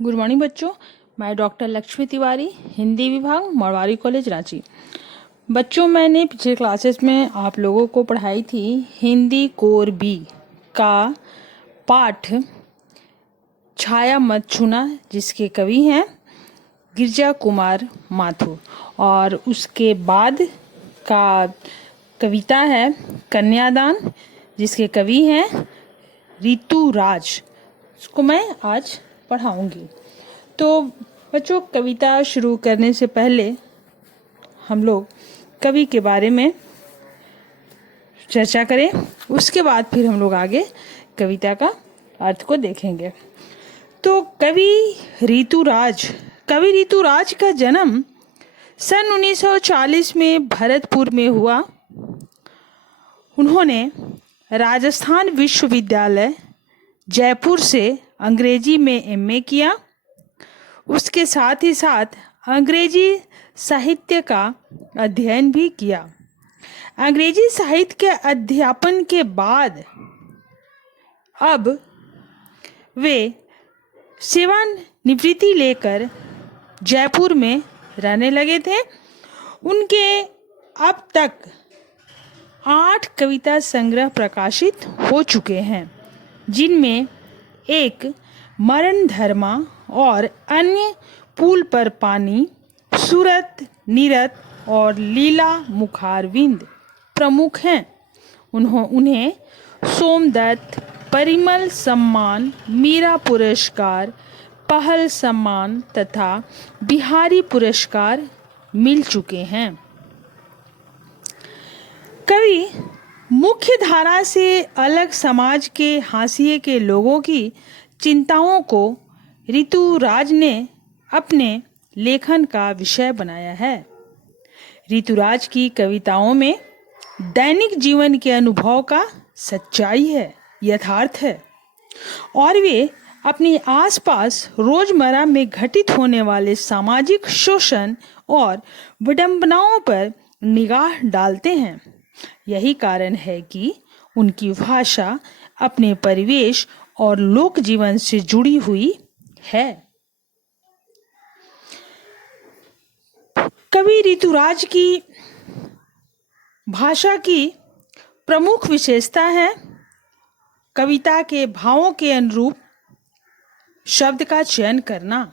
Good morning बच्चों। मैं doctor Lakshmi Tiwari, Hindi विभाग, मरवारी कॉलेज, रांची। बच्चों, मैंने पिछले क्लासेस में आप लोगों को पढ़ाई थी हिंदी कोर बी का पाठ छाया मत छूना, जिसके कवि हैं गिरजा कुमार माथुर, और उसके बाद का कविता है कन्यादान, जिसके कवि हैं ऋतु राज। उसको मैं आज पढ़ाऊंगी। तो बच्चों, कविता शुरू करने से पहले हम लोग कवि के बारे में चर्चा करें, उसके बाद फिर हम लोग आगे कविता का अर्थ को देखेंगे। तो कवि ऋतुराज का जन्म सन 1940 में भरतपुर में हुआ। उन्होंने राजस्थान विश्वविद्यालय जयपुर से अंग्रेजी में एमए किया। उसके साथ ही साथ अंग्रेजी साहित्य का अध्ययन भी किया। अंग्रेजी साहित्य के अध्यापन के बाद अब वे सेवानिवृत्ति लेकर जयपुर में रहने लगे थे। उनके अब तक 8 कविता संग्रह प्रकाशित हो चुके हैं, जिनमें एक मरण धर्मा और अन्य पुल पर पानी, सूरत नीरत और लीला मुखारविंद प्रमुख हैं। उन्हें सोमदत्त, परिमल सम्मान, मीरा पुरस्कार, पहल सम्मान तथा बिहारी पुरस्कार मिल चुके हैं। कवि मुख्य धारा से अलग समाज के हाशिए के लोगों की चिंताओं को ऋतुराज ने अपने लेखन का विषय बनाया है। ऋतुराज की कविताओं में दैनिक जीवन के अनुभव का सच्चाई है, यथार्थ है, और वे अपने आसपास रोजमर्रा में घटित होने वाले सामाजिक शोषण और विडंबनाओं पर निगाह डालते हैं। यही कारण है कि उनकी भाषा अपने परिवेश और लोक जीवन से जुड़ी हुई है। कवि ऋतुराज की भाषा की प्रमुख विशेषता है कविता के भावों के अनुरूप शब्द का चयन करना।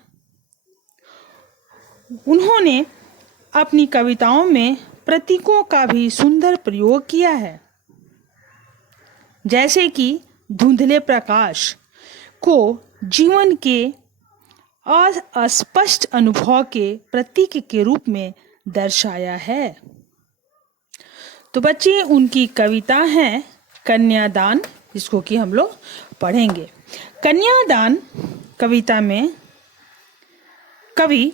उन्होंने अपनी कविताओं में प्रतीकों का भी सुंदर प्रयोग किया है, जैसे कि धुंधले प्रकाश को जीवन के अस्पष्ट अनुभव के प्रतीक के रूप में दर्शाया है। तो बच्चे, उनकी कविता है कन्यादान, जिसको कि हम लोग पढ़ेंगे। कन्यादान कविता में कवि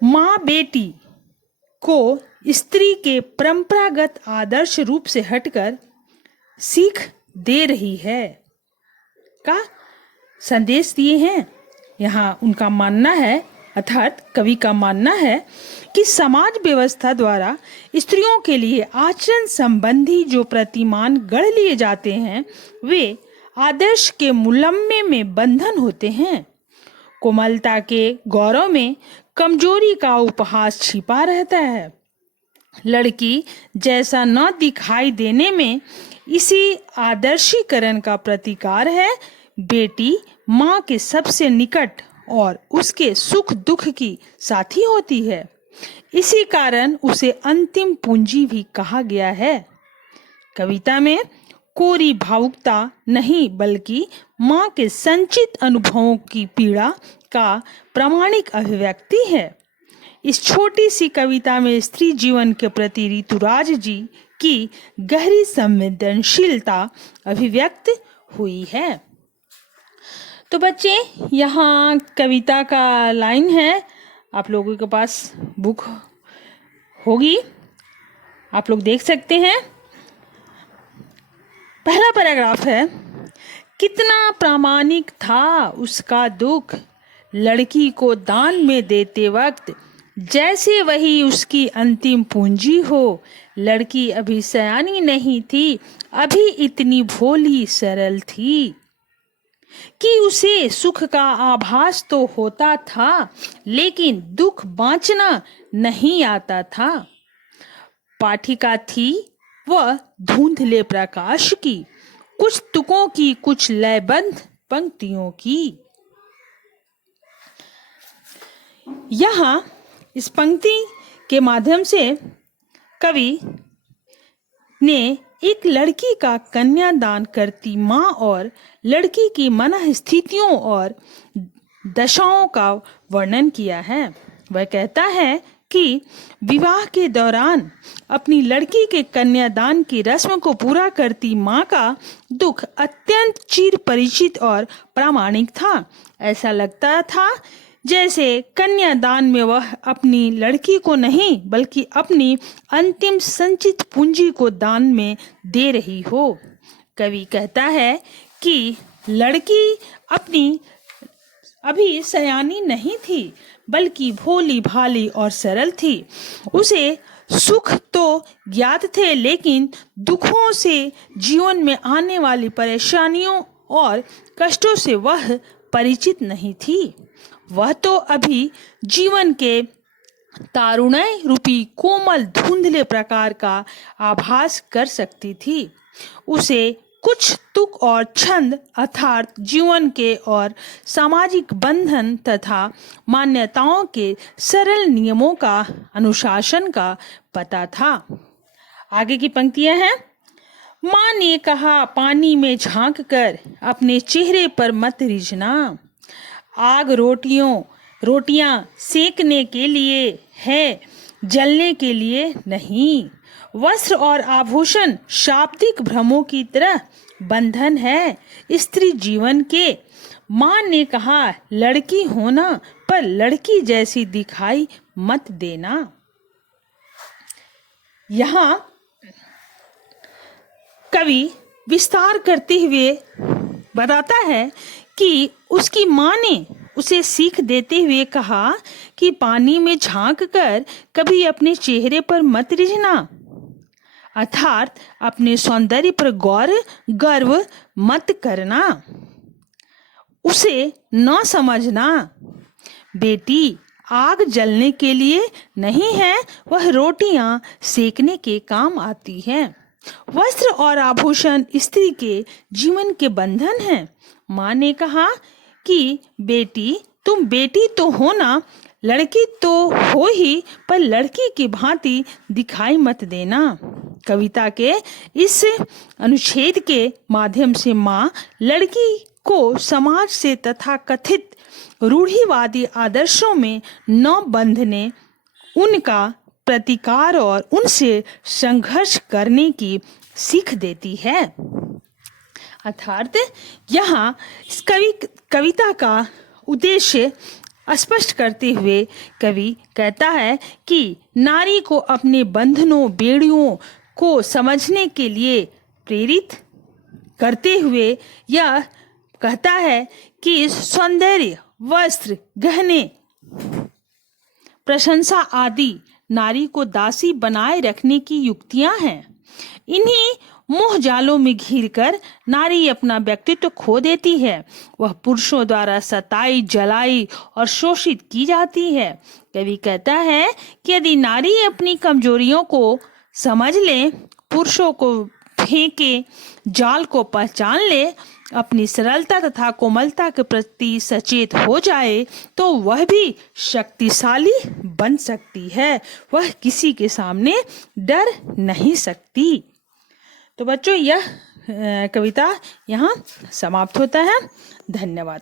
माँ बेटी को स्त्री के परंपरागत आदर्श रूप से हटकर सीख दे रही है का संदेश दिए हैं। यहाँ उनका मानना है, अर्थात कवि का मानना है कि समाज व्यवस्था द्वारा स्त्रियों के लिए आचरण संबंधी जो प्रतिमान गढ़ लिए जाते हैं, वे आदर्श के मुलम्मे में बंधन होते हैं। कोमलता के गौरव में कमजोरी का उपहास छिपा रहता है। लड़की जैसा न दिखाई देने में इसी आदर्शीकरण का प्रतिकार है। बेटी माँ के सबसे निकट और उसके सुख दुख की साथी होती है। इसी कारण उसे अंतिम पूंजी भी कहा गया है। कविता में कोरी भावुकता नहीं, बल्कि माँ के संचित अनुभवों की पीड़ा का प्रामाणिक अभिव्यक्ति है। इस छोटी सी कविता में स्त्री जीवन के प्रति ऋतुराज जी की गहरी संवेदनशीलता अभिव्यक्त हुई है। तो बच्चे, यहाँ कविता का लाइन है, आप लोगों के पास बुक होगी, आप लोग देख सकते हैं। पहला पैराग्राफ है, कितना प्रामाणिक था उसका दुख, लड़की को दान में देते वक्त, जैसे वही उसकी अंतिम पूंजी हो। लड़की अभी सयानी नहीं थी, अभी इतनी भोली सरल थी। कि उसे सुख का आभास तो होता था, लेकिन दुख बांचना नहीं आता था। पाठिका थी वह धुंधले प्रकाश की, कुछ तुकों की, कुछ लयबद्ध पंक्तियों की। यहाँ इस पंक्ति के माध्यम से कवि ने एक लड़की का कन्यादान करती माँ और लड़की की मन स्थितियों और दशाओं का वर्णन किया है। वह कहता है कि विवाह के दौरान अपनी लड़की के कन्यादान की रस्म को पूरा करती माँ का दुख अत्यंत चिर परिचित और प्रामाणिक था। ऐसा लगता था जैसे कन्यादान में वह अपनी लड़की को नहीं बल्कि अपनी अंतिम संचित पूंजी को दान में दे रही हो। कवि कहता है कि लड़की अपनी अभी सयानी नहीं थी, बल्कि भोली भाली और सरल थी। उसे सुख तो ज्ञात थे, लेकिन दुखों से, जीवन में आने वाली परेशानियों और कष्टों से वह परिचित नहीं थी। वह तो अभी जीवन के तारुण्य रूपी कोमल धुंधले प्रकार का आभास कर सकती थी। उसे कुछ तुक और छंद अर्थात जीवन के और सामाजिक बंधन तथा मान्यताओं के सरल नियमों का, अनुशासन का पता था। आगे की पंक्तियां हैं। माँ ने कहा, पानी में झांक कर अपने चेहरे पर मत रिझना। आग रोटियां सेकने के लिए है, जलने के लिए नहीं। वस्त्र और आभूषण शाब्दिक भ्रमों की तरह बंधन है स्त्री जीवन के। माँ ने कहा, लड़की होना पर लड़की जैसी दिखाई मत देना। यहाँ कवि विस्तार करते हुए बताता है कि उसकी माँ ने उसे सीख देते हुए कहा कि पानी में झांक कर कभी अपने चेहरे पर मत रिझना, अर्थात अपने सौंदर्य पर गर्व मत करना, उसे न समझना। बेटी आग जलने के लिए नहीं है, वह रोटियां सेकने के काम आती है। वस्त्र और आभूषण स्त्री के जीवन के बंधन हैं। माँ ने कहा कि बेटी, तुम बेटी तो हो ना, लड़की तो हो ही, पर लड़की की भांति दिखाई मत देना। कविता के इस अनुच्छेद के माध्यम से माँ लड़की को समाज से तथा कथित रूढ़िवादी आदर्शों में न बंधने, उनका प्रतिकार और उनसे संघर्ष करने की सीख देती है। अर्थात यहाँ कविता का उद्देश्य स्पष्ट करते हुए कवि कहता है कि नारी को अपने बंधनों, बेड़ियों को समझने के लिए प्रेरित करते हुए यह कहता है कि सौंदर्य, वस्त्र, गहने, प्रशंसा आदि नारी को दासी बनाए रखने की युक्तियां हैं। इन्हीं मोह जालों में घिरकर नारी अपना व्यक्तित्व खो देती है। वह पुरुषों द्वारा सताई, जलाई और शोषित की जाती है। कवि कहता है कि यदि नारी अपनी कमजोरियों को समझ ले, पुरुषों को फेंके जाल को पहचान ले, अपनी सरलता तथा कोमलता के प्रति सचेत हो जाए, तो वह भी शक्तिशाली बन सकती है। वह किसी के सामने डर नहीं सकती। तो बच्चों, यह कविता यहाँ समाप्त होता है। धन्यवाद।